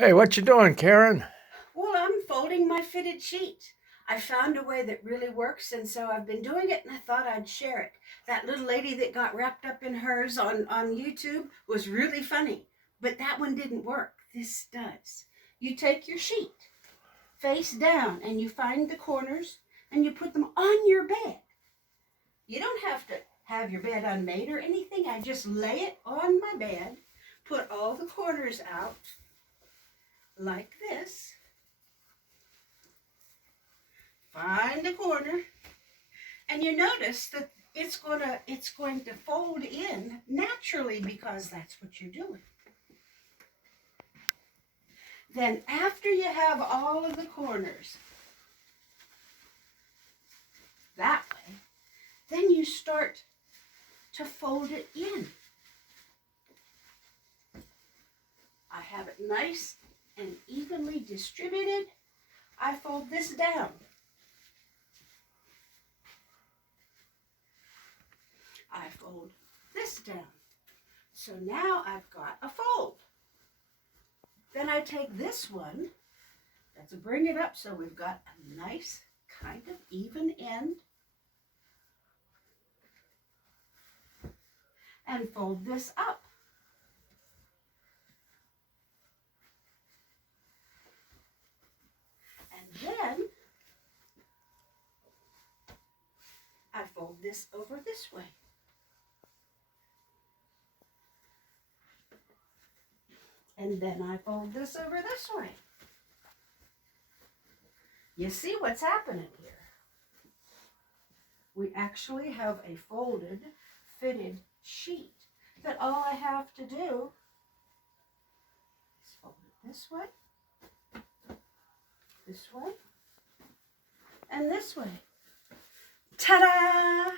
Hey, what you doing, Karen? Well, I'm folding my fitted sheet. I found a way that really works, and so I've been doing it, and I thought I'd share it. That little lady that got wrapped up in hers on YouTube was really funny, but that one didn't work. This does. You take your sheet face down, and you find the corners, and you put them on your bed. You don't have to have your bed unmade or anything. I just lay it on my bed, put all the corners out like this. Find the corner, and you notice that it's going to fold in naturally because that's what you're doing. Then after you have all of the corners that way, then you start to fold it in. I have it nice and evenly distributed. I fold this down. I fold this down. So now I've got a fold. Then I take this one, let's bring it up so we've got a nice kind of even end, and fold this up. And then I fold this over this way. And then I fold this over this way. You see what's happening here? We actually have a folded, fitted sheet that all I have to do is fold it this way, and this way. Ta-da!